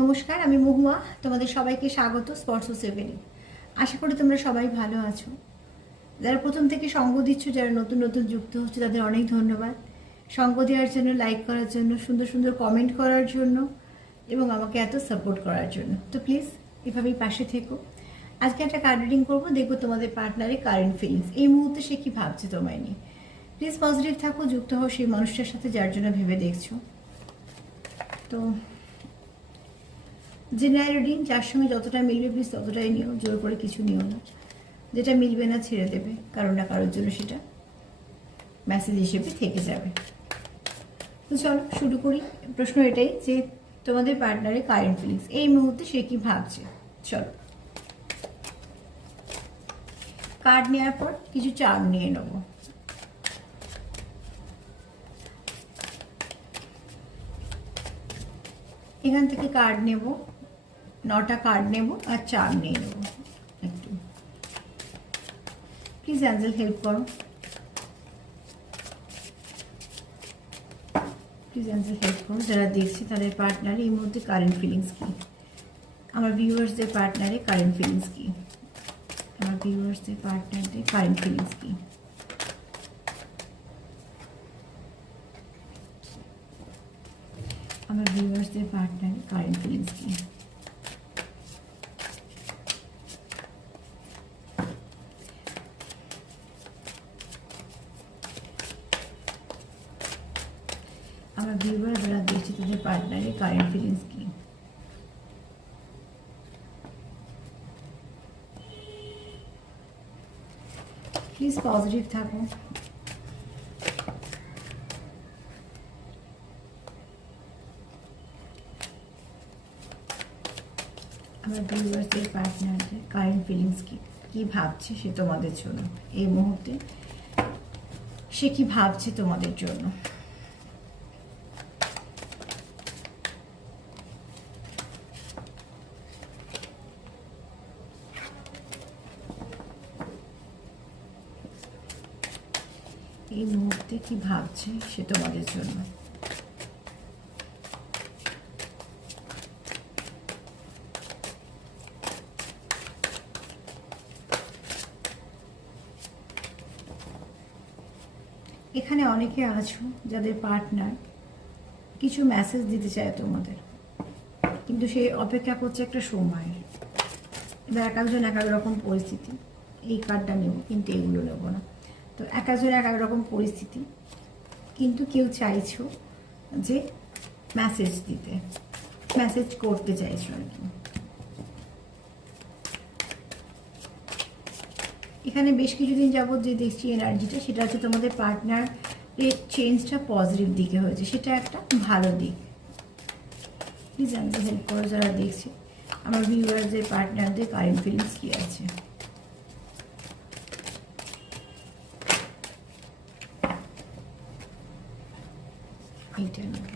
নমস্কার, আমি মহুয়া। তোমাদের সবাইকে স্বাগত স্পর্শ সেভেনে। আশা করি তোমরা সবাই ভালো আছো। যারা প্রথম থেকে সঙ্গ দিচ্ছ, যারা নতুন নতুন যুক্ত হচ্ছে, তাদের অনেক ধন্যবাদ। সঙ্গ দেওয়ার জন্য, লাইক করার জন্য, সুন্দর সুন্দর কমেন্ট করার জন্য এবং আমাকে এত সাপোর্ট করার জন্য। তো প্লিজ এভাবেই পাশে থেকো। আজকে একটা কার্ড রিডিং করবো, দেখবো তোমাদের পার্টনারের কারেন্ট ফিলিংস, এই মুহূর্তে সে কী ভাবছে তোমায় নিয়ে। প্লিজ পজিটিভ থাকো, যুক্ত হও সেই মানুষটার সাথে যার জন্য ভেবে দেখছো। তো জেনারেল রিডিং, যার সঙ্গে যতটা মিলবে প্লিজ ততটাই নিও, জোর করে কিছু নিও না। যেটা মিলবে না ছেড়ে দেবে, কারো না কারোর জন্য সেটা মেসেজ হিসেবে থেকে যাবে। তো চলো শুরু করি। প্রশ্ন এটাই যে তোমাদের পার্টনারের কারেন্ট ফিলিংস, এই মুহূর্তে সে কি ভাবছে। চলো কার্ড নেওয়ার পর কিছু চার্ট নিয়ে নেবো। এখান থেকে কার্ড নেব, 9টা কার্ড নেব আর চার্ট নিয়ে নেব। একটু প্লিজ অ্যাঞ্জেল হেল্প করো, প্লিজ অ্যাঞ্জেল হেল্প করো। যারা দেখছে তাদের পার্টনারে এই মুহূর্তে কারেন্ট ফিলিংস কি, আমার ভিউয়ার্সদের পার্টনারে কারেন্ট ফিলিংস কি, আমার ভিউয়ার্সদের পার্টনারদের কারেন্ট ফিলিংস কি। আমার ভিউয়ার্সদের পার্টনারে কারেন্ট ফিলিংস কি। আমার ভিউয়ার যারা দেখছে তাদের পার্টনারের কারেন্ট ফিলিংস কি। প্লিজ পজিটিভ থাকো। আমার ভিউয়ার্সদের পার্টনারদের কারেন্ট ফিলিংস কি, কী ভাবছে সে তোমাদের জন্য এই মুহূর্তে, সে কি ভাবছে তোমাদের জন্য। এই মুহূর্তে কি ভাবছে সে তোমাদের জন্য। এখানে অনেকে আছো যাদের পার্টনার কিছু মেসেজ দিতে চায় তোমাদের, কিন্তু সে অপেক্ষা করছে একটা সময়। এবার এক একজন এক এক রকম পরিস্থিতি, এই কার্ডটা নেব কিন্তু এগুলো নেব না। তো এক একজন এক এক রকম পরিস্থিতি, কিন্তু কেউ চাইছো যে মেসেজ দিতে, মেসেজ করতে চাইছো আর কি। এখানে বেশ কিছুদিন যাবত যে দেখছি এনার্জিটা, সেটা হচ্ছে তোমাদের পার্টনার এর চেঞ্জটা পজিটিভ দিকে হয়েছে, সেটা একটা ভালো দিক। প্লিজ আমাকে হেল্প করো যারা দেখছে, আমার ভিউয়ারদের পার্টনারদের কারেন্ট ফিলিংস কী আছে। এইটা নেব,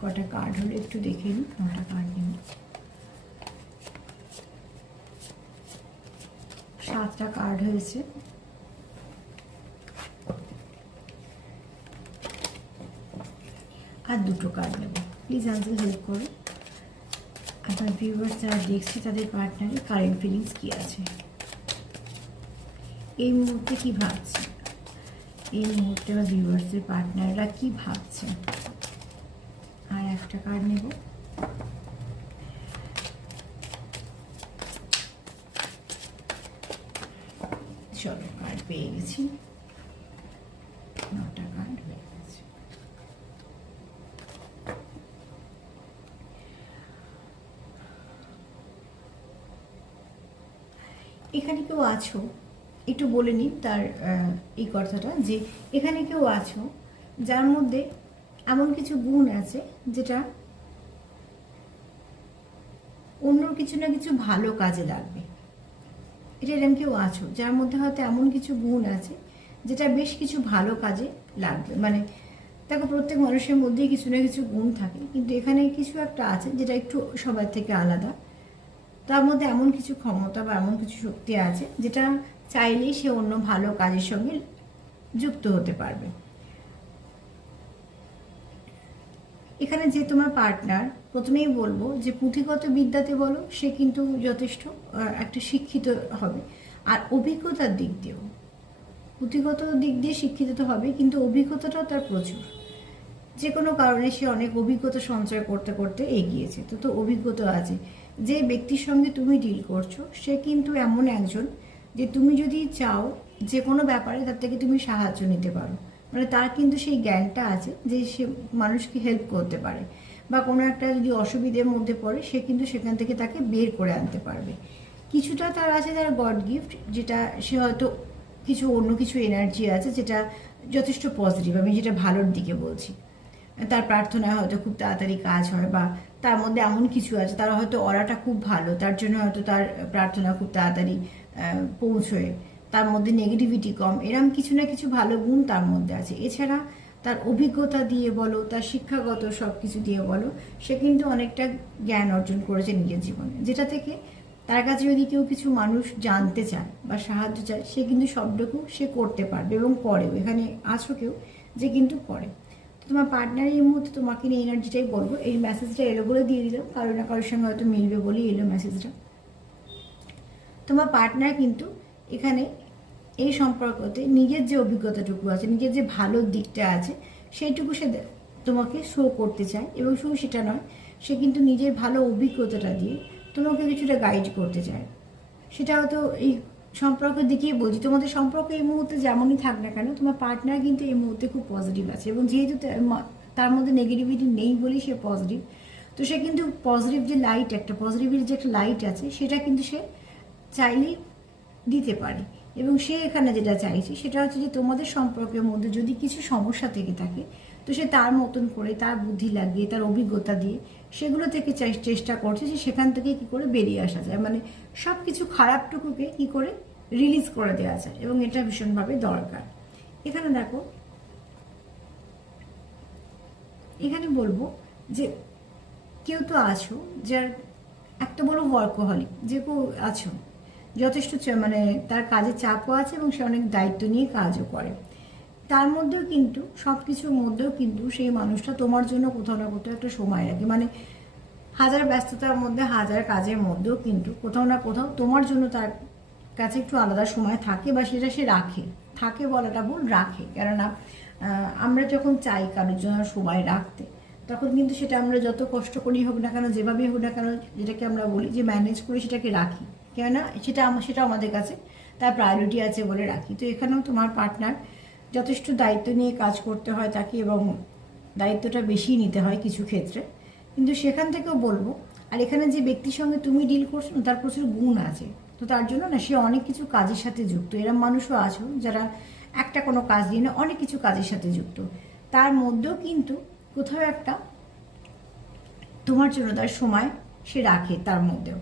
কটা কার্ড হলো একটু দেখে নিই। 9টা কার্ড নেব, 7টা কার্ড হয়েছে। আর 2টো কার্ড নেব। প্লিজ অ্যাঞ্জেল হেল্প করো, আপনার ভিউয়ার্স যারা দেখছে তাদের পার্টনারের কারেন্ট ফিলিংস কী আছে, এই মুহূর্তে কী ভাবছে, এই মুহূর্তে আমার ভিউয়ার্সদের পার্টনাররা কী ভাবছে। আর একটা কার্ড নেব। চলো কার্ড পেয়ে গেছি, 9টা কার্ড হয়ে গেছে। এখানে কেউ আছো, একটু বলে নিই তার এই কথাটা, যে এখানে কেউ আছো যার মধ্যে এমন কিছু গুণ আছে যেটা অন্যর কিছু না কিছু ভালো কাজে লাগবে। এটা এরকম কেউ আছো যার মধ্যে হয়তো এমন কিছু গুণ আছে যেটা বেশ কিছু ভালো কাজে লাগবে। মানে দেখো, প্রত্যেক মানুষের মধ্যেই কিছু না কিছু গুণ থাকে, কিন্তু এখানে কিছু একটা আছে যেটা একটু সবার থেকে আলাদা। তার মধ্যে এমন কিছু ক্ষমতা বা এমন কিছু শক্তি আছে যেটা চাইলেই সে অন্য ভালো কাজের সঙ্গে যুক্ত হতে পারবে। এখানে যে তোমার পার্টনার প্রথমেই বলবো যে পুঁথিগত বিদ্যাতে বলো সে কিন্তু যথেষ্ট একটা শিক্ষিত হবে, আর অভিজ্ঞতার দিক দিয়েও পুঁথিগত দিক দিয়ে শিক্ষিত তো হবে, কিন্তু অভিজ্ঞতাটাও তার প্রচুর। যে কোনো কারণে সে অনেক অভিজ্ঞতা সঞ্চয় করতে করতে এগিয়েছে, তো অভিজ্ঞতা আছে। যে ব্যক্তির সঙ্গে তুমি ডিল করছো সে কিন্তু এমন একজন যে তুমি যদি চাও যে কোনো ব্যাপারে তার থেকে তুমি সাহায্য নিতে পারো, মানে তার কিন্তু সেই জ্ঞানটা আছে যে সে মানুষকে হেল্প করতে পারে, বা কোনো একটা যদি অসুবিধের মধ্যে পড়ে সে কিন্তু সেখান থেকে তাকে বের করে আনতে পারবে। কিছুটা তার আছে তার গড গিফট, যেটা সে হয়তো কিছু অন্য কিছু এনার্জি আছে যেটা যথেষ্ট পজিটিভ, আমি যেটা ভালোর দিকে বলছি। তার প্রার্থনায় হয়তো খুব তাড়াতাড়ি কাজ হয়, বা তার মধ্যে এমন কিছু আছে, তার হয়তো অরাটা খুব ভালো, তার জন্য হয়তো তার প্রার্থনা খুব তাড়াতাড়ি পৌঁছয়, তার মধ্যে নেগেটিভিটি কম, এরম কিছু না কিছু ভালো গুণ তার মধ্যে আছে। এছাড়া তার অভিজ্ঞতা দিয়ে বলো, তার শিক্ষাগত সব কিছু দিয়ে বলো, সে কিন্তু অনেকটা জ্ঞান অর্জন করেছে নিজের জীবনে, যেটা থেকে তার কাছে যদি কেউ কিছু মানুষ জানতে চায় বা সাহায্য চায় সে কিন্তু সবটুকু সে করতে পারবে এবং করেও। এখানে আছো কেউ যে কিন্তু করে। তোমার পার্টনার এই মুহূর্তে তোমাকে নিয়ে এনার্জিটাই বলবো, এই মেসেজটা এলো বলে দিয়ে দিলাম, কারো না কারোর সঙ্গে হয়তো মিলবে বলেই এলো মেসেজটা। তোমার পার্টনার কিন্তু এখানে এই সম্পর্কতে নিজের যে অভিজ্ঞতাটুকু আছে, নিজের যে ভালো দিকটা আছে সেইটুকু সে তোমাকে শো করতে চায়, এবং শুধু সেটা নয়, সে কিন্তু নিজের ভালো অভিজ্ঞতাটা দিয়ে তোমাকে কিছুটা গাইড করতে চায়। সেটা হয়তো এই সম্পর্কের দিকেই বলছি, তোমাদের সম্পর্ক এই মুহূর্তে যেমনই থাক না কেন তোমার পার্টনার কিন্তু এই মুহূর্তে খুব পজিটিভ আছে, এবং যেহেতু তার মধ্যে নেগেটিভিটি নেই বলেই সে পজিটিভ, তো সে কিন্তু পজিটিভ যে লাইট, একটা পজিটিভিটির যে একটা লাইট আছে সেটা কিন্তু সে চাইলেই দিতে পারে। এবং সে এখানে যেটা চাইছে সেটা হচ্ছে যে তোমাদের সম্পর্কের মধ্যে যদি কিছু সমস্যা থেকে থাকে তো সে তার মতন করে তার বুদ্ধি লাগিয়ে তার অভিজ্ঞতা দিয়ে সেগুলো থেকে চেষ্টা করছে যে সেখান থেকে কি করে বেরিয়ে আসা যায়, মানে সব কিছু খারাপটুকুকে কি করে রিলিজ করে দেওয়া যায়, এবং এটা ভীষণভাবে দরকার। এখানে দেখো, এখানে বলবো যে কেউ তো আছো যার একটা বড় ওয়ার্কোহলিক, যে কেউ আছো যথেষ্ট মানে তার কাজের চাপও আছে এবং সে অনেক দায়িত্ব নিয়ে কাজও করে, তার মধ্যেও কিন্তু সব কিছুর মধ্যেও কিন্তু সেই মানুষটা তোমার জন্য কোথাও না কোথাও একটা সময় রাখে, মানে হাজার ব্যস্ততার মধ্যে হাজার কাজের মধ্যেও কিন্তু কোথাও না কোথাও তোমার জন্য তার কাছে একটু আলাদা সময় থাকে, বা সেটা সে রাখে, থাকে বলাটা ভুল, রাখে। কেননা আমরা যখন চাই কারোর জন্য সময় রাখতে তখন কিন্তু সেটা আমরা যত কষ্ট করি হোক না কেন, যেভাবেই হোক না কেন, যেটাকে আমরা বলি যে ম্যানেজ করে সেটাকে রাখি, কেননা সেটা আমাদের কাছে তার প্রায়োরিটি আছে বলে রাখি। তো এখানেও তোমার পার্টনার যথেষ্ট দায়িত্ব নিয়ে কাজ করতে হয় তাকে, এবং দায়িত্বটা বেশি নিতে হয় কিছু ক্ষেত্রে, কিন্তু সেখান থেকেও বলবো। আর এখানে যে ব্যক্তির সঙ্গে তুমি ডিল করছো না তার প্রচুর গুণ আছে, তো তার জন্য না সে অনেক কিছু কাজের সাথে যুক্ত। এরম মানুষও আছো যারা একটা কোনো কাজ নিয়ে না অনেক কিছু কাজের সাথে যুক্ত, তার মধ্যেও কিন্তু কোথাও একটা তোমার জন্য তার সময় সে রাখে তার মধ্যেও।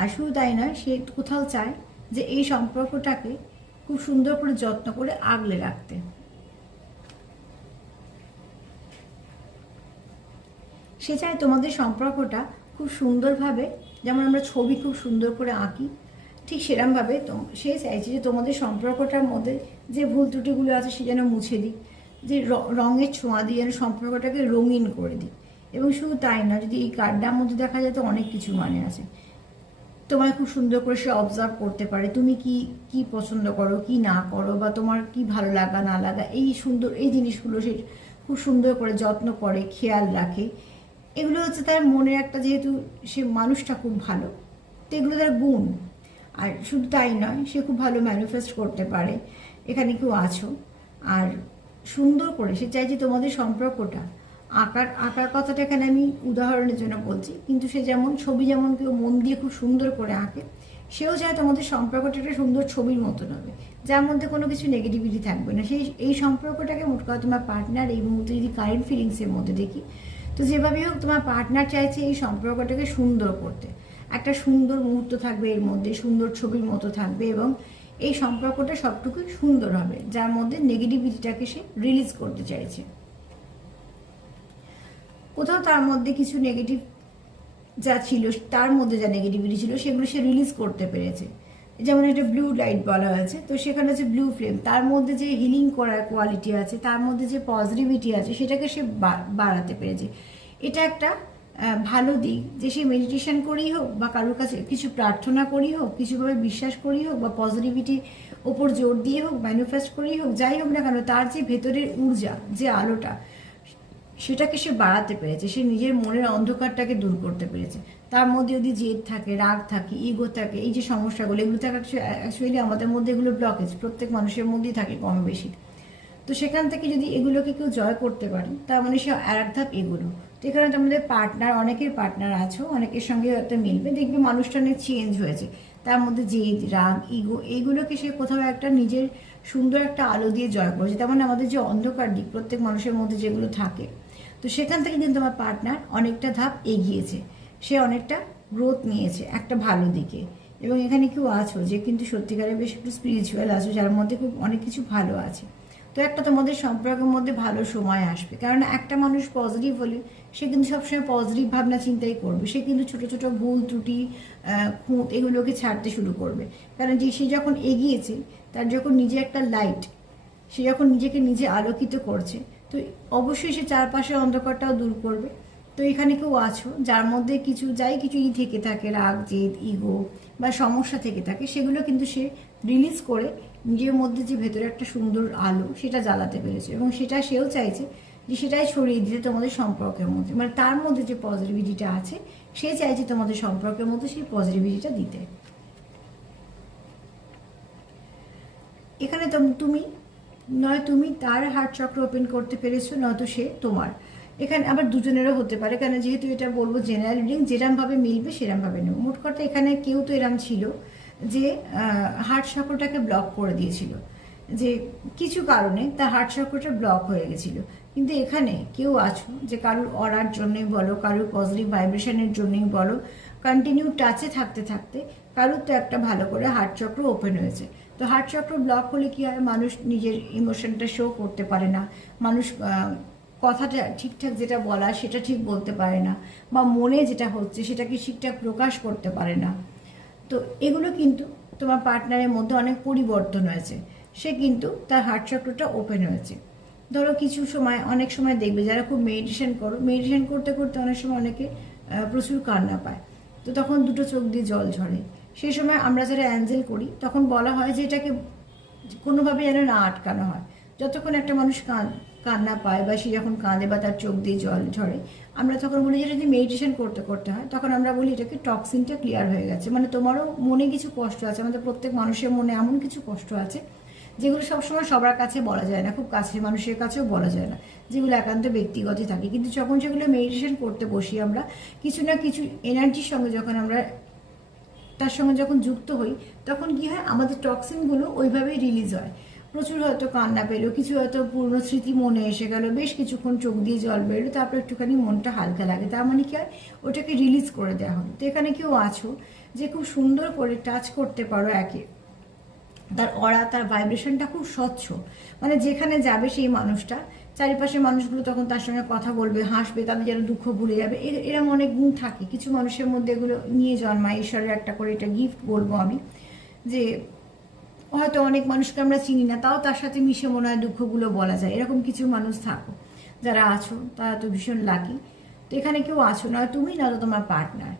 আর শুধু তাই নয়, সে কোথাও চায় যে এই সম্পর্কটাকে খুব সুন্দর করে যত্ন করে আগলে রাখতে। সে চায় তোমাদের সম্পর্কটা খুব সুন্দরভাবে, যেমন আমরা ছবি খুব সুন্দর করে আঁকি ঠিক সেরকমভাবে সে চাইছে যে তোমাদের সম্পর্কটার মধ্যে যে ভুল ত্রুটিগুলো আছে সে যেন মুছে দিই, যে রঙের ছোঁয়া দিয়ে যেন সম্পর্কটাকে রঙিন করে দিই। এবং শুধু তাই না, যদি এই কার্ডটার মধ্যে দেখা যায় তো অনেক কিছু মানে আছে, তোমায় খুব সুন্দর করে সে অবজার্ভ করতে পারে, তুমি কি কি পছন্দ করো কি না করো, বা তোমার কি ভালো লাগা না লাগা, এই সুন্দর এই জিনিসগুলো সে খুব সুন্দর করে যত্ন করে খেয়াল রাখে। এগুলো হচ্ছে তার মনের একটা, যেহেতু সে মানুষটা খুব ভালো, তো এগুলো তার গুণ। আর শুধু তাই নয়, সে খুব ভালো ম্যানিফেস্ট করতে পারে, এখানে কেউ আছো। আর সুন্দর করে সে চাই যে তোমাদের সম্পর্কটা আঁকার কথাটা এখানে আমি উদাহরণের জন্য বলছি, কিন্তু সে যেমন ছবি যেমন কেউ মন দিয়ে খুব সুন্দর করে আঁকে, সেও চায় তোমাদের সম্পর্কটা একটা সুন্দর ছবির মতন হবে, যার মধ্যে কোনো কিছু নেগেটিভিটি থাকবে না। এই সম্পর্কটাকে মোট কথা তোমার পার্টনার এই মুহূর্তে যদি কারেন্ট ফিলিংসের মধ্যে দেখি, তো যেভাবেই হোক তোমার পার্টনার চাইছে এই সম্পর্কটাকে সুন্দর করতে, একটা সুন্দর মুহূর্ত থাকবে এর মধ্যে, সুন্দর ছবির মতো থাকবে, এবং এই সম্পর্কটা সবটুকুই সুন্দর হবে, যার মধ্যে নেগেটিভিটিটাকে সে রিলিজ করতে চাইছে। কোথাও তার মধ্যে কিছু নেগেটিভ যা ছিল, তার মধ্যে যা নেগেটিভিটি ছিল সেগুলো সে রিলিজ করতে পেরেছে। যেমন একটা ব্লু লাইট বলা হয়েছে, তো সেখানে হচ্ছে ব্লু ফ্লেম, তার মধ্যে যে হিলিং করার কোয়ালিটি আছে, তার মধ্যে যে পজিটিভিটি আছে সেটাকে সে বাড়াতে পেরেছে। এটা একটা ভালো দিক, যে সে মেডিটেশন করেই হোক বা কারোর কাছে কিছু প্রার্থনা করেই হোক, কিছুভাবে বিশ্বাস করেই হোক বা পজিটিভিটির ওপর জোর দিয়ে হোক, ম্যানিফেস্ট করেই হোক, যাই হোক না কেন, তার যে ভেতরের ঊর্জা, যে আলোটা, সেটাকে সে বাড়াতে পেরেছে, সে নিজের মনের অন্ধকারটাকে দূর করতে পেরেছে। তার মধ্যে যদি জেদ থাকে, রাগ থাকে, ইগো থাকে, এই যে সমস্যাগুলো, এগুলো থাকে অ্যাকচুয়ালি আমাদের মধ্যে এগুলো ব্লকেজ প্রত্যেক মানুষের মধ্যেই থাকে কম বেশি। তো সেখান থেকে যদি এগুলোকে কেউ জয় করতে পারে, তার মানে সে আর এক ধাপ এগুলো। তো এখানে তোমাদের পার্টনার, অনেকের পার্টনার আছো, অনেকের সঙ্গে একটা মিলবে, দেখবে মানুষটা অনেক চেঞ্জ হয়েছে। তার মধ্যে জেদ, রাগ, ইগো, এইগুলোকে সে কোথাও একটা নিজের সুন্দর একটা আলো দিয়ে জয় করেছে। তেমন আমাদের যে অন্ধকার দিক প্রত্যেক মানুষের মধ্যে যেগুলো থাকে, তো সেখান থেকে কিন্তু আমার পার্টনার অনেকটা ধাপ এগিয়েছে, সে অনেকটা গ্রোথ নিয়েছে একটা ভালো দিকে। এবং এখানে কেউ আছো যে কিন্তু সত্যিকারের বেশ একটু স্পিরিচুয়াল আছো, যার মধ্যে খুব অনেক কিছু ভালো আছে। তো একটা তোমাদের সম্পর্কের মধ্যে ভালো সময় আসবে, কারণ একটা মানুষ পজিটিভ হলে সে কিন্তু সবসময় পজিটিভ ভাবনা চিন্তাই করবে, সে কিন্তু ছোট ছোট ভুল ত্রুটি, খুঁত, এগুলোকে ছাড়তে শুরু করবে। কারণ যে সে যখন এগিয়েছে, তার যখন নিজে একটা লাইট, সে যখন নিজেকে নিজে আলোকিত করছে, তো অবশ্যই সে চারপাশের অন্ধকারটাও দূর করবে। তো এখানে কেউ আছো যার মধ্যে কিছু যাই কিছুই থেকে থাকে, রাগ, জেদ, ইগো বা সমস্যা থেকে থাকে, সেগুলো কিন্তু সে রিলিজ করে নিজের মধ্যে যে ভেতরে একটা সুন্দর আলো, সেটা জ্বালাতে পেরেছে। এবং সেটা সেও চাইছে যে সেটাই ছড়িয়ে দিতে তোমাদের সম্পর্কের মধ্যে, মানে তার মধ্যে যে পজিটিভিটিটা আছে, সে চাইছে তোমাদের সম্পর্কের মধ্যে সেই পজিটিভিটিটা দিতে। এখানে তুমি তুমি তার হার্ট চক্র ওপেন করতে পেরেছো, নয়তো সে তোমার। এখানে আবার দুজনেরও হতে পারে, কারণ যেহেতু এটা বলবো জেনারেল রিডিং, যেরমভাবে মিলবে সেরমভাবে নেব। মোট কথা এখানে কেউ তো এরম ছিল যে হার্ট চক্রটাকে ব্লক করে দিয়েছিল, যে কিছু কারণে তার হার্ট চক্রটা ব্লক হয়ে গেছিল। কিন্তু এখানে কেউ আছো যে কারোর অরার জন্যই বলো, কারোর পজিটিভ ভাইব্রেশনের জন্যই বলো, কন্টিনিউ টাচে থাকতে থাকতে কারোর তো একটা ভালো করে হার্ট চক্র ওপেন হয়েছে। তো হার্ট চক্র ব্লক হলে কি হয়, মানুষ নিজের ইমোশনটা শো করতে পারে না, মানুষ কথাটা ঠিকঠাক যেটা বলা সেটা ঠিক বলতে পারে না, বা মনে যেটা হচ্ছে সেটাকে ঠিকঠাক প্রকাশ করতে পারে না। তো এগুলো কিন্তু তোমার পার্টনারের মধ্যে অনেক পরিবর্তন হয়েছে, সে কিন্তু তার হার্ট চক্রটা ওপেন হয়েছে। ধরো কিছু সময়, অনেক সময় দেখবে যারা খুব মেডিটেশন করো, মেডিটেশন করতে করতে অনেক সময় অনেকে প্রচুর কান্না পায়, তো তখন দুটো চোখ দিয়ে জল ঝরে। সেই সময় আমরা যারা অ্যাঞ্জেল করি, তখন বলা হয় যে এটাকে কোনোভাবে যেন না আটকানো হয়। যতক্ষণ একটা মানুষ কান্না পায় বা সে যখন কাঁদে বা তার চোখ দিয়ে জল ঝরে, আমরা তখন বলি যে যদি মেডিটেশন করতে করতে হয়, তখন আমরা বলি এটাকে টক্সিনটা ক্লিয়ার হয়ে গেছে। মানে তোমারও মনে কিছু কষ্ট আছে, আমাদের প্রত্যেক মানুষের মনে এমন কিছু কষ্ট আছে যেগুলো সবসময় সবার কাছে বলা যায় না, খুব কাছের মানুষের কাছেও বলা যায় না, যেগুলো একান্ত ব্যক্তিগতই থাকে। কিন্তু যখন সেগুলো মেডিটেশন করতে বসি আমরা, কিছু না কিছু এনার্জির সঙ্গে যখন আমরা তার সঙ্গে যখন যুক্ত হই, তখন কি হয়, আমাদের টক্সিনগুলো ওইভাবেই রিলিজ হয়। প্রচুর হয়তো কান্না পেলো, কিছু হয়তো পুরনো স্মৃতি মনে এসে গেল, বেশ কিছুক্ষণ চোখ দিয়ে জল বেরোলো, তারপর একটুখানি মনটা হালকা লাগে, তার মানে কি হয়, ওটাকে রিলিজ করে দেওয়া হলো। তো এখানে কেউ আছো যে খুব সুন্দর করে টাচ করতে পারো একে, তার অরা, তার ভাইব্রেশনটা খুব স্বচ্ছ, মানে যেখানে যাবে সেই মানুষটা, চারিপাশের মানুষগুলো তখন তার সঙ্গে কথা বলবে, হাসবে, তাদের যেন দুঃখ ভুলে যাবে, এরকম অনেক গুণ থাকে কিছু মানুষের মধ্যে, এগুলো নিয়ে জন্মায় ঈশ্বরের একটা করে, এটা গিফট বলবো আমি। যে হয়তো অনেক মানুষকে আমরা চিনি না, তাও তার সাথে মিশে মনে হয় দুঃখগুলো বলা যায়, এরকম কিছু মানুষ থাকো যারা আছো, তারা তো ভীষণ লাকি। তো এখানে কেউ আছো, না তুমি না তো তোমার পার্টনার,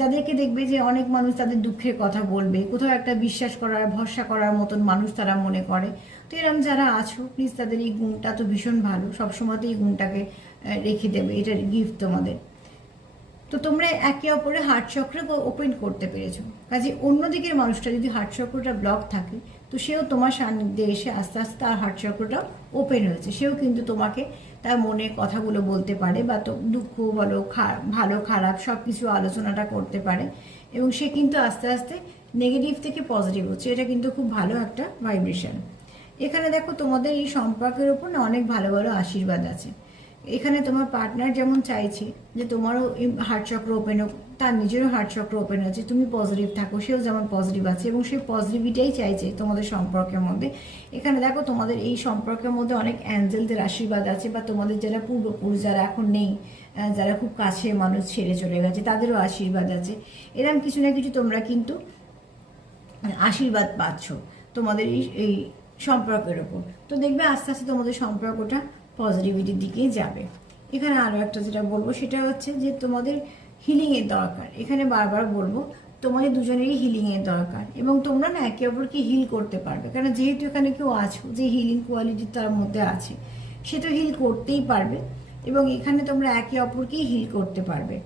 যাদেরকে দেখবে যে অনেক মানুষ তাদের দুঃখের কথা বলবে, কোথাও একটা বিশ্বাস করার, ভরসা করার মতন মানুষ তারা মনে করে। তো এরকম যারা আছো, প্লিজ তাদের এই গুণটা তো ভীষণ ভালো, সবসময় তো এই গুণটাকে রেখে দেবে, এটার গিফট তোমাদের। তো তোমরা একে অপরের হার্ট চক্র ওপেন করতে পেরেছো, কাজে অন্যদিকের মানুষটা যদি হার্ট চক্রটা ব্লক থাকে, তো সেও তোমার সান্নিধ্যে এসে আস্তে আস্তে তার হার্ট চক্রটা ওপেন হয়েছে, সেও কিন্তু তোমাকে তার মনের কথাগুলো বলতে পারে, বা তো দুঃখ বলো, ভালো খারাপ সব কিছু আলোচনাটা করতে পারে, এবং সে কিন্তু আস্তে আস্তে নেগেটিভ থেকে পজিটিভ হচ্ছে। এটা কিন্তু খুব ভালো একটা ভাইব্রেশন। এখানে দেখো তোমাদের এই সম্পর্কের ওপর না অনেক ভালো ভালো আশীর্বাদ আছে। এখানে তোমার পার্টনার যেমন চাইছে যে তোমারও হার্ট চক্র ওপেন হোক, তার নিজেরও হার্ট চক্র ওপেন আছে, তুমি পজিটিভ থাকো, সেও যেমন পজিটিভ আছে, এবং সেই পজিটিভিটাই চাইছে তোমাদের সম্পর্কের মধ্যে। এখানে দেখো তোমাদের এই সম্পর্কের মধ্যে অনেক অ্যাঞ্জেলদের আশীর্বাদ আছে, বা তোমাদের যারা পূর্বপুরুষ যারা এখন নেই, যারা খুব কাছে মানুষ ছেড়ে চলে গেছে, তাদেরও আশীর্বাদ আছে। এরকম কিছু না কিছু তোমরা কিন্তু আশীর্বাদ পাচ্ছ তোমাদের এই সম্পর্কের ওপর। তো দেখবে আস্তে আস্তে তোমাদের সম্পর্কটা পজিটিভিটির দিকেই যাবে। এখানে আরও একটা যেটা বলবো সেটা হচ্ছে যে তোমাদের হিলিংয়ের দরকার। এখানে বারবার বলবো তোমাদের দুজনেরই হিলিংয়ের দরকার, এবং তোমরা না একে অপরকে হিল করতে পারবে, কারণ যেহেতু এখানে কেউ আছো যে হিলিং কোয়ালিটি তার মধ্যে আছে, সে তো হিল করতেই পারবে, এবং এখানে তোমরা একে অপরকেই হিল করতে পারবে।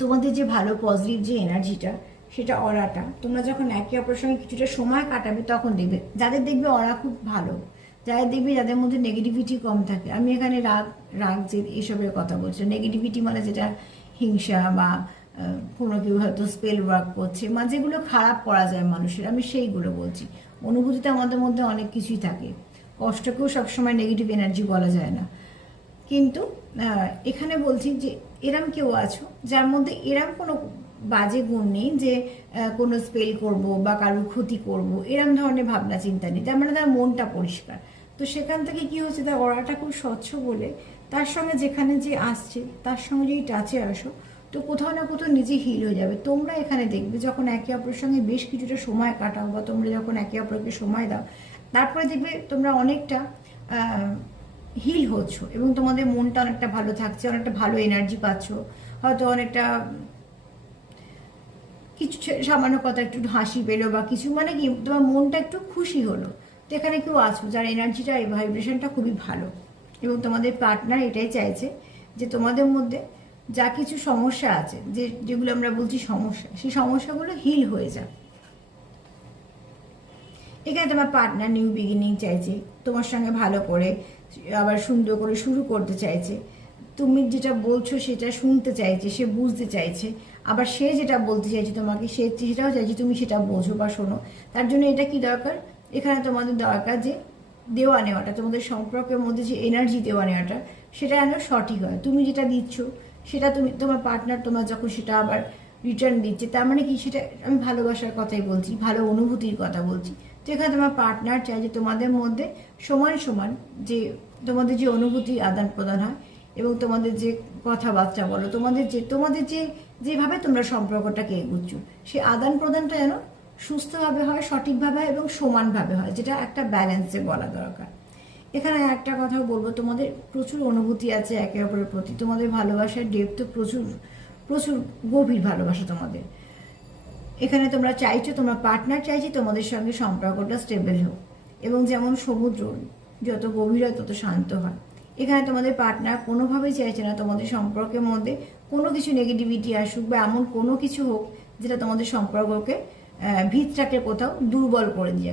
তোমাদের যে ভালো পজিটিভ যে এনার্জিটা, সেটা অরাটা তোমরা যখন একে অপরের সঙ্গে কিছুটা সময় কাটাবে তখন দেখবে, যাদের দেখবে অরা খুব ভালো, যাদের দেখবে যাদের মধ্যে নেগেটিভিটি কম থাকে। আমি এখানে রাগ রাগ যে এসবের কথা বলছি, নেগেটিভিটি মানে যেটা হিংসা বা কোনো কেউ হয়তো স্পেল ওয়ার্ক করছে, মানে যেগুলো খারাপ করা যায় মানুষের, আমি সেইগুলো বলছি। অনুভূতিতে আমাদের মধ্যে অনেক কিছুই থাকে, কষ্টকেও সবসময় নেগেটিভ এনার্জি বলা যায় না, কিন্তু এখানে বলছি যে এরম কেউ আছো যার মধ্যে এরম কোনো বাজে গুণ নেই যে কোনো স্পেল করব বা কারোর ক্ষতি করব, এরম ধরনের ভাবনা চিন্তা নেই, তার মানে তার মনটা পরিষ্কার। তো সেখান থেকে কি হচ্ছে, তার অরাটা খুব স্বচ্ছ বলে তার সঙ্গে যেখানে যে আসছে তার সঙ্গে যদি টাচে আসো তো কোথাও না কোথাও নিজে হিল হয়ে যাবে। তোমরা এখানে দেখবে যখন একে অপরের সঙ্গে বেশ কিছুটা সময় কাটাও বা তোমরা যখন একে অপরকে সময় দাও, তারপরে দেখবে তোমরা অনেকটা হিল হচ্ছ, এবং তোমাদের মনটা অনেকটা ভালো থাকছে, অনেকটা ভালো এনার্জি পাচ্ছ, হয়তো অনেকটা কিছু সামান্য কথা একটু হাসি পেলো বা কিছু, মানে কি তোমার মনটা একটু খুশি হলো। তো এখানে কেউ আছো যার এনার্জিটা এই ভাইব্রেশনটা খুবই ভালো, এবং তোমাদের পার্টনার এটাই চাইছে যে তোমাদের মধ্যে যা কিছু সমস্যা আছে, যেগুলো আমরা বলছি সমস্যা, সেই সমস্যাগুলো হিল হয়ে যাক। এখানে তোমার পার্টনার নিউ বিগিনিং চাইছে, তোমার সঙ্গে ভালো করে আবার সুন্দর করে শুরু করতে চাইছে, তুমি যেটা বলছো সেটা শুনতে চাইছে, সে বুঝতে চাইছে, আবার সে যেটা বলতে চাইছে তোমাকে সেটাও চাইছে তুমি সেটা বোঝো বা শোনো। তার জন্য এটা কি দরকার, এখানে তোমাদের দরকার যে দেওয়া নেওয়াটা, তোমাদের সম্পর্কের মধ্যে যে এনার্জি দেওয়া নেওয়াটা, সেটা যেন সঠিক হয়। তুমি যেটা দিচ্ছ সেটা তোমার পার্টনার তোমার যখন সেটা আবার রিটার্ন দিচ্ছে, তার মানে কি, সেটা আমি ভালোবাসার কথাই বলছি, ভালো অনুভূতির কথা বলছি। তো এখানে তোমার পার্টনার চাই যে তোমাদের মধ্যে সমান সমান যে তোমাদের যে অনুভূতি আদান প্রদান হয়, এবং তোমাদের যে কথাবার্তা বলো, তোমাদের যে যেভাবে তোমরা সম্পর্কটাকে এগুচ্ছ, সেই আদান প্রদানটা যেন সুস্থভাবে হয়, সঠিকভাবে হয় এবং সমানভাবে হয়, যেটা একটা ব্যালেন্সে বলা দরকার। এখানে একটা কথাও বলবো, তোমাদের প্রচুর অনুভূতি আছে একে অপরের প্রতি, তোমাদের ভালোবাসার ডেপথ তো প্রচুর প্রচুর গভীর ভালোবাসা তোমাদের। এখানে তোমরা চাইছো, তোমার পার্টনার চাইছে তোমাদের সঙ্গে সম্পর্কটা স্টেবল হোক, এবং যেমন সমুদ্র যত গভীর হয় তত শান্ত হয়, এখানে তোমাদের পার্টনার কোনোভাবেই চাইছে না তোমাদের সম্পর্কের মধ্যে কোনো কিছু নেগেটিভিটি আসুক বা এমন কোনো কিছু হোক যেটা তোমাদের সম্পর্ককে ভিতটাকে কোথাও দুর্বল করে দিয়ে।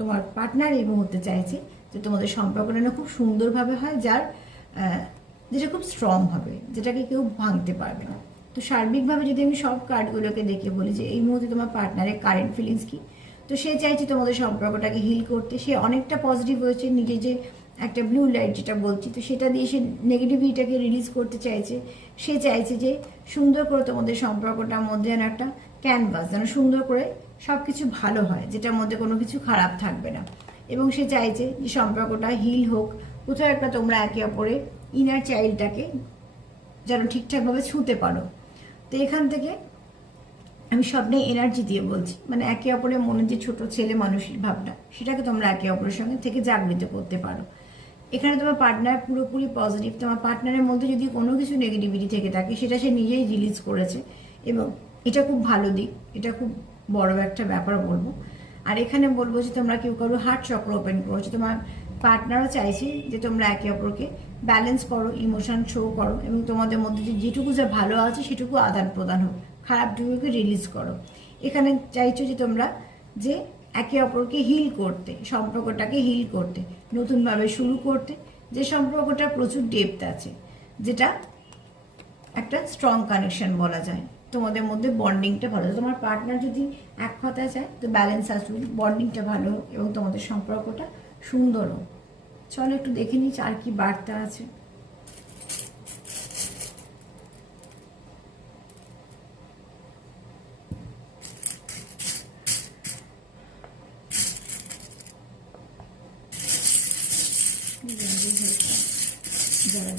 তোমার পার্টনার এই মুহূর্তে চাইছে যে তোমাদের সম্পর্কটা না খুব সুন্দরভাবে হয়, যেটা খুব স্ট্রং হবে, যেটাকে কেউ ভাঙতে পারবে না। তো সার্বিকভাবে যদি আমি সব কার্ডগুলোকে দেখে বলি যে এই মুহূর্তে তোমার পার্টনারের কারেন্ট ফিলিংস কি, তো সে চাইছে তোমাদের সম্পর্কটাকে হিল করতে, সে অনেকটা পজিটিভ হয়েছে, নিজে যে একটা ব্লু লাইট যেটা বলছি, তো সেটা দিয়ে সে নেগেটিভিটিটাকে রিলিজ করতে চাইছে। সে চাইছে যে সুন্দর করে তোমাদের সম্পর্কটার মধ্যে যেন একটা ক্যানভাস, যেন সুন্দর করে সব কিছু ভালো হয়, যেটার মধ্যে কোনো কিছু খারাপ থাকবে না, এবং সে চাইছে যে সম্পর্কটা হিল হোক, কোথাও একটা তোমরা একে অপরের ইনার চাইল্ডটাকে যেন ঠিকঠাকভাবে ছুঁতে পারো। তো এখান থেকে আমি স্বপ্নে এনার্জি দিয়ে বলছি, মানে একে অপরের মনে যে ছোট ছেলে মানুষের ভাবনা, সেটাকে তোমরা একে অপরের সঙ্গে থেকে জাগৃত করতে পারো। এখানে তোমার পার্টনার পুরোপুরি পজিটিভ, তোমার পার্টনারের মধ্যে যদি কোনো কিছু নেগেটিভিটি থেকে থাকে সেটা সে নিজেই রিলিজ করেছে, এবং এটা খুব ভালো দিক, এটা খুব বড় একটা ব্যাপার বলবো। আর এখানে বলবো যে তোমরা কেউ কারো হার্ট চক্র ওপেন করেছো, তোমার পার্টনারও চাইছে যে তোমরা একে অপরকে ব্যালেন্স করো, ইমোশন শো করো, এবং তোমাদের মধ্যে যেটুকু যা ভালো আছে সেটুকু আদান প্রদান হোক, খারাপটুকুকে রিলিজ করো। এখানে চাইছো যে তোমরা যে একে অপরকে হিল করতে, সম্পর্কটাকে হিল করতে, নতুনভাবে শুরু করতে, যে সম্পর্কটার প্রচুর ডেপথ আছে, যেটা একটা স্ট্রং কানেকশন বলা যায়, তোমাদের মধ্যে বন্ডিংটা ভালো। তোমার পার্টনার যদি এক কথায় চায় তো ব্যালেন্স আসুন, বন্ডিংটা ভালো হোক এবং তোমাদের সম্পর্কটা সুন্দর হোক। চলো একটু দেখে নিচ্ছি আর কি বার্তা আছে। যারা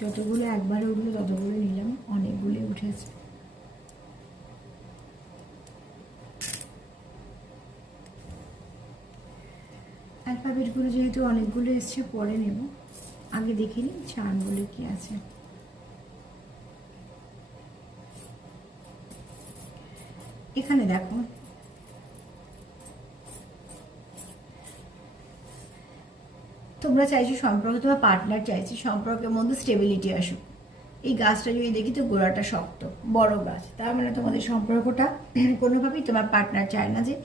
যতগুলো একবারে উঠলো ততগুলো নিলাম, অনেকগুলো উঠেছে। হ্যাবিটগুলো যেহেতু অনেকগুলো এসছে পরে নেব, আগে দেখে নিই চার্মগুলো কি আছে। এখানে দেখো তোমরা চাইছো সম্পর্ক, তোমার পার্টনার চাইছে সম্পর্কের মধ্যে স্টেবিলিটি আসুক। এই গাছটা যদি দেখি তো গোড়াটা শক্ত, বড় গাছ, তার মানে তোমাদের সম্পর্কটা কোনোভাবেই তোমার পার্টনার চায় না যে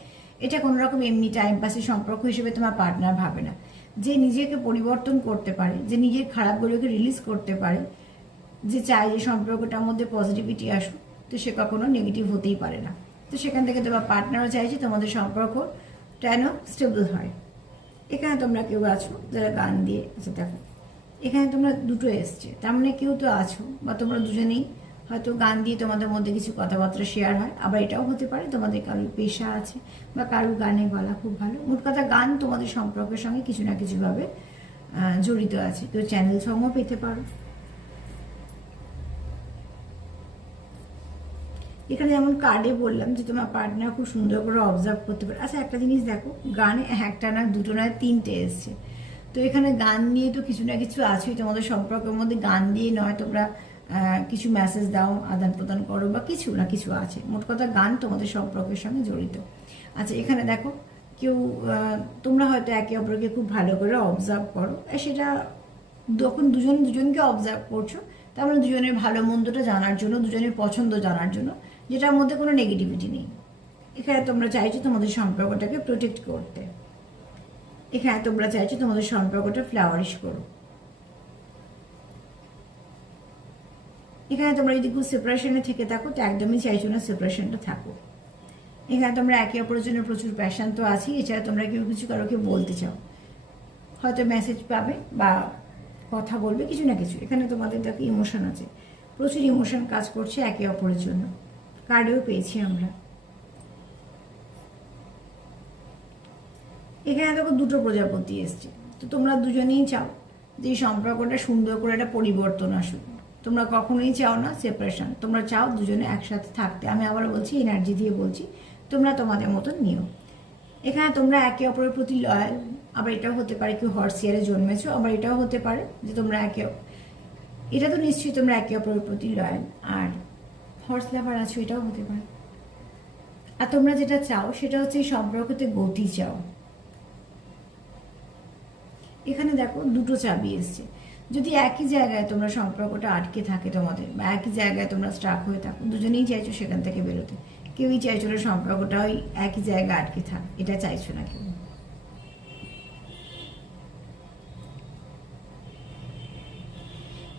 এটা কোনো রকম এমনি টাইম পাসের সম্পর্ক হিসেবে তোমার পার্টনার ভাবে না। যে নিজেকে পরিবর্তন করতে পারে, যে নিজের খারাপগুলোকে রিলিজ করতে পারে, যে চায় যে সম্পর্কটার মধ্যে পজিটিভিটি আসুক, তো সে কখনো নেগেটিভ হতেই পারে না। তো সেখান থেকে তোমার পার্টনারও চাইছে তোমাদের সম্পর্কটা যেন স্টেবল হয়। এখানে তোমরা কেউ আছো যারা গান দিয়ে, আচ্ছা দেখো এখানে তোমরা দুটো এসছে, তার মানে কেউ তো আছো বা তোমরা দুজনেই হয়তো গান দিয়ে তোমাদের মধ্যে কিছু কথাবার্তা শেয়ার হয়। আবার এটাও হতে পারে তোমাদের কারোর পেশা আছে বা কারোর গানে গলা খুব ভালো। মোট কথা গান তোমাদের সম্পর্কের সঙ্গে কিছু না কিছুভাবে জড়িত আছে। কেউ চ্যানেল সংও পেতে পারো। এখানে যেমন কার্ডে বললাম যে তোমার পার্টনার খুব সুন্দর করে অবজার্ভ করতে পারে। আচ্ছা একটা জিনিস দেখো, গানে একটা না দুটো নয় তিনটে এসছে, তো এখানে গান নিয়ে তো কিছু না কিছু আছেই তোমাদের সম্পর্কের মধ্যে। গান দিয়ে নয় তোমরা কিছু মেসেজ দাও, আদান প্রদান করো বা কিছু না কিছু আছে। মোট কথা গান তোমাদের সম্পর্কের সঙ্গে জড়িত। আচ্ছা এখানে দেখো কেউ তোমরা হয়তো একে অপরকে খুব ভালো করে অবজার্ভ করো, সেটা যখন দুজন দুজনকে অবজার্ভ করছো তার মানে দুজনের ভালো মন্দটা জানার জন্য, দুজনের পছন্দ জানার জন্য, যেটার মধ্যে কোনো নেগেটিভিটি নেই। এখানে তোমরা চাইছো তোমাদের সম্পর্কটাকে প্রোটেক্ট করতে। এখানে তোমরা চাইছো তোমাদের সম্পর্কটা ফ্লাওয়ারিশ করো। এখানে তোমরা যদি খুব সেপারেশনে থেকে থাকো তো একদমই চাইছো না সেপারেশনটা থাকো। এখানে তোমরা একে অপরের জন্য প্রচুর প্যাশন তো আছেই, এছাড়া তোমরা কেউ কিছু কারোকে বলতে চাও, হয়তো মেসেজ পাবে বা কথা বলবে কিছু না কিছু। এখানে তোমাদের দেখো ইমোশন আছে, প্রচুর ইমোশন কাজ করছে একে অপরের জন্য। কার্ডেও পেয়েছি আমরা। এখানে দেখো দুটো প্রজাপতি এসছে, তো তোমরা দুজনেই চাও যে এই সম্পর্কটা সুন্দর করে একটা পরিবর্তন আসুক। তোমরা কখনোই চাও না সেপারেশন, তোমরা চাও দুজনে একসাথে থাকতে। আমি আবার বলছি, এনার্জি দিয়ে বলছি, তোমরা তোমাদের মতন নিও। এখানে তোমরা একে অপরের প্রতি লয়াল। আবার এটাও হতে পারে কেউ হর্স ইয়ারে জন্মেছো, আবার এটাও হতে পারে যে তোমরা এটা তো নিশ্চয়ই তোমরা একে অপরের প্রতি লয়াল আর হর্স লাভার আছো, এটাও হতে পারে। আর তোমরা যেটা চাও সেটা হচ্ছে এই সম্পর্কতে গতি চাও। এখানে দেখো দুটো চাবি এসছে। যদি একই জায়গায় তোমরা সম্পর্কটা আটকে থাকে তোমাদের, বা একই জায়গায় তোমরা স্ট্রাক হয়ে থাকো, দুজনেই চাইছো সেখান থেকে বেরোতে, কেউই চাইছো না সম্পর্কটা ওই একই জায়গায় আটকে থাক, এটা চাইছো না কেউ।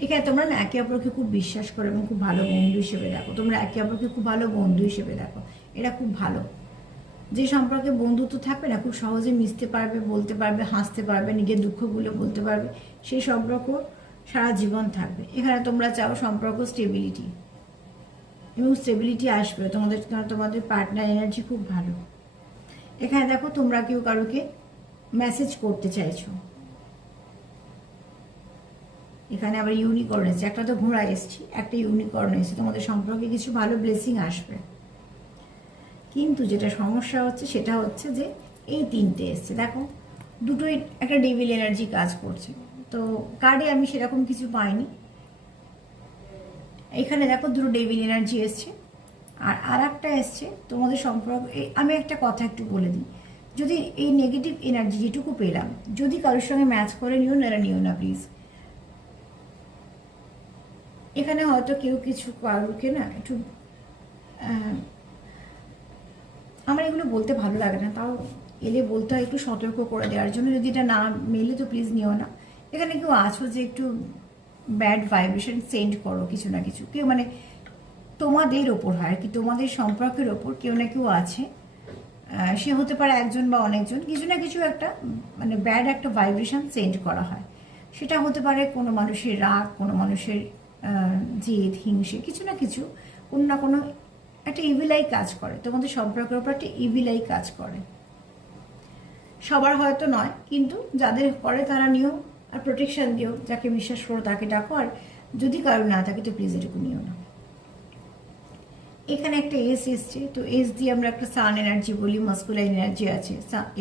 এখানে তোমরা না একে অপরকে খুব বিশ্বাস করো এবং খুব ভালো বন্ধু হিসেবে দেখো। তোমরা একে অপরকে খুব ভালো বন্ধু হিসেবে দেখো, এটা খুব ভালো। যে সম্পর্কে বন্ধুত্ব থাকবে না, খুব সহজে মিশতে পারবে, বলতে পারবে, হাসতে পারবে, নিজের দুঃখগুলো বলতে পারবে, সেই সম্পর্ক সারা জীবন থাকবে। এখানে তোমরা চাও সম্পর্ক স্টেবিলিটি, এবং স্টেবিলিটি আসবে তোমাদের, কারণ তোমাদের পার্টনার এনার্জি খুব ভালো। এখানে দেখো তোমরা কেউ কারোকে মেসেজ করতে চাইছো। এখানে আবার ইউনিকর্ন এসছে, একটা তো ঘোড়া এসছি, একটা ইউনিকর্ন এসছে। তোমাদের সম্পর্কে কিছু ভালো ব্লেসিং আসবে। কিন্তু যেটা সমস্যা হচ্ছে সেটা হচ্ছে যে এই তিনটে এসছে, দেখো দুটোই একটা ডেভিল এনার্জি কাজ করছে। তো কার্ডে আমি সেরকম কিছু পাইনি। এখানে দেখো দুটো ডেভিল এনার্জি এসছে, আর একটা এসছে তোমাদের সম্পর্ক। আমি একটা কথা একটু বলে দিই, যদি এই নেগেটিভ এনার্জি যেটুকু পেলাম যদি কারোর সঙ্গে ম্যাচ করে নিও না প্লিজ। এখানে হয়তো কেউ কিছু কারোকে না একটু, আমার এগুলো বলতে ভালো লাগে না, তাও এলে বলতে হয় একটু সতর্ক করে দেওয়ার জন্য। যদি এটা না মেলে তো প্লিজ নিও না। এখানে কেউ আছো যে একটু ব্যাড ভাইব্রেশন সেন্ড করো কিছু না কিছু, কেউ মানে তোমাদের ওপর হয় কি, তোমাদের সম্পর্কের ওপর কেউ না কেউ আছে, সে হতে পারে একজন বা অনেকজন, কিছু না কিছু একটা মানে ব্যাড একটা ভাইব্রেশন সেন্ড করা হয়। সেটা হতে পারে কোনো মানুষের রাগ, কোনো মানুষের জেদ, হিংসে, কিছু না কিছু, কোনো না কোনো একটা ইভিলাই কাজ করে তোমাদের সম্পর্কের উপর, একটা ইভিলাই কাজ করে। সবার হয়তো নয়, কিন্তু যাদের করে তারা নিও, আর প্রোটেকশন দিও, যাকে বিশ্বাস করো তাকে ডাকো। আর যদি কারো না থাকে তো প্লিজ এটুকু নিও না। এখানে একটা এস এসছে, তো এস দিয়ে আমরা একটা সান এনার্জি বলি, মাস্কুলাইন এনার্জি আছে,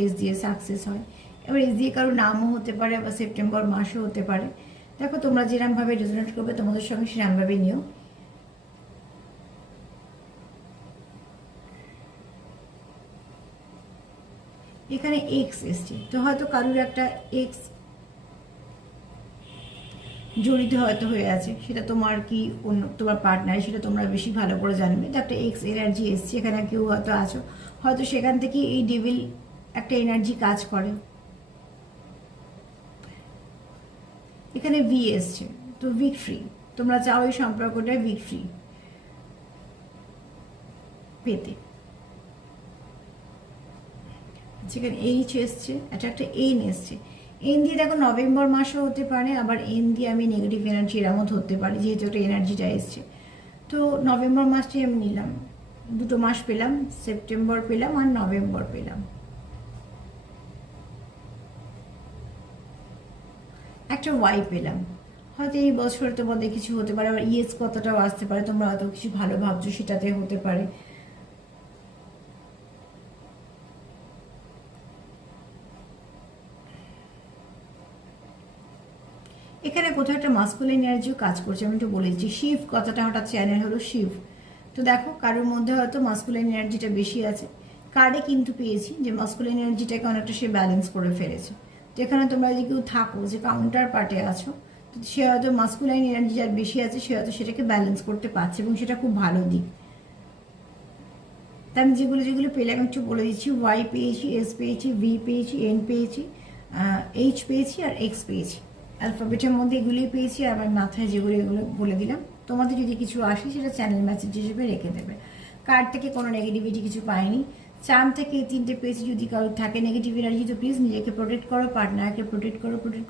এস দিয়ে সাকসেস হয়। এবার এক্স দিয়ে কারো নামও হতে পারে, আবার সেপ্টেম্বর মাসও হতে পারে। দেখো তোমরা যেরকমভাবে রেজোনেট করবে তোমাদের সঙ্গে সেরকমভাবে নিও। এখানে এক্স এসছে, তো হয়তো কারোর একটা এক্স জড়িত হয়তো হয়ে আছে, সেটা তোমার কি অন্য তোমার পার্টনার সেটা তোমরা বেশি ভালো করে জানবে। তো একটা এক্স এনার্জি এসছে, এখানে কেউ হয়তো আছো, হয়তো সেখান থেকে এই ডেভিল একটা এনার্জি কাজ করে। এখানে ভি এসছে, তো ভিক্টরি, তোমরা চাও এই সম্পর্কটা ভিক্টরি পেতে। সেখানে এইচ এসছে, একটা এন এসছে। এন দিয়ে দেখো নভেম্বর মাসও হতে পারে, আবার এন দিয়ে আমি নেগেটিভ এনার্জি এরামও ধরতে পারি, যেহেতু একটা এনার্জিটা এসছে। তো নভেম্বর মাসটাই আমি নিলাম, দুটো মাস পেলাম, সেপ্টেম্বর পেলাম আর নভেম্বর পেলাম। একটা ওয়াই পেলাম, হয়তো এই বছরে তোমাদের কিছু হতে পারে, আবার ইয়েস কতটাও আসতে পারে, তোমরা হয়তো কিছু ভালো ভাবছো সেটাতে হতে পারে। এখানে কোথাও একটা মাস্কুলিন এনার্জিও কাজ করছে, আমি তো বলেছি শিব কথাটা হঠাৎ চ্যানেল হলো শিব। তো দেখো কারোর মধ্যে হয়তো মাস্কুলিন এনার্জিটা বেশি আছে, কার্ডে কিন্তু পেয়েছি যে মাস্কুলিন এনার্জিটাকে অনেকটা সে ব্যালেন্স করে ফেলেছে। তো এখানে তোমরা যদি কেউ থাকো যে কাউন্টার পার্টে আছো, তো সে হয়তো মাস্কুলাইন এনার্জি যার বেশি আছে সে হয়তো সেটাকে ব্যালেন্স করতে পারছে, এবং সেটা খুব ভালো দিক। তা আমি যেগুলো যেগুলো পেলাম একটু বলে দিচ্ছি। ওয়াই পেয়েছি, এস পেয়েছি, ভি পেয়েছি, এন পেয়েছি, এইচ পেয়েছি আর এক্স পেয়েছি। অ্যালফাবেটের মধ্যে এগুলোই পেয়েছি, আর আমার মাথায় যেগুলো এগুলো বলে দিলাম। তোমাদের যদি কিছু আসে সেটা চ্যানেল মেসেজ হিসেবে রেখে দেবে। কার্ড থেকে কোনো নেগেটিভিটি কিছু পাইনি। চার্ম থেকে এই তিনটে পেয়েছি, যদি কারোর থাকে নেগেটিভ এনার্জি তো প্লিজ নিজেকে প্রোটেক্ট করো, পার্টনারকে প্রোটেক্ট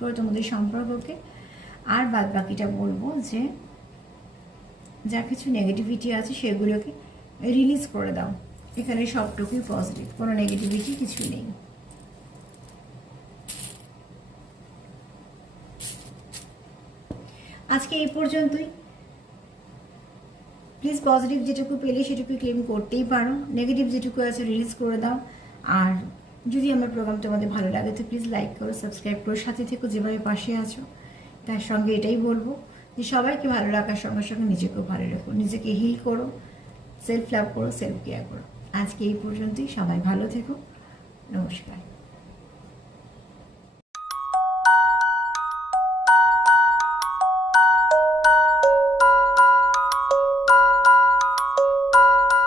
করো তোমাদের সম্পর্ককে। আর বাদ বাকিটা বলবো যে যা কিছু নেগেটিভিটি আছে সেগুলোকে রিলিজ করে দাও। এখানে সবটুকুই পজিটিভ, কোনো নেগেটিভিটি কিছু নেই। আজকে এই পর্যন্তই। প্লিজ পজিটিভ যেটুকু পেলে সেটুকু ক্লেম করতেই পারো, নেগেটিভ যেটুকু আছে রিলিজ করে দাও। আর যদি আমার প্রোগ্রাম তোমাদের ভালো লাগে তো প্লিজ লাইক করো, সাবস্ক্রাইব করো, সাথে থেকো যেভাবে পাশে আছো। তার সঙ্গে এটাই বলবো যে সবাইকে ভালো রাখার সঙ্গে সঙ্গে নিজেকেও ভালো রাখো, নিজেকে হিল করো, সেলফ লাভ করো, সেলফ কেয়ার করো। আজকে এই পর্যন্তই, সবাই ভালো থেকো, নমস্কার।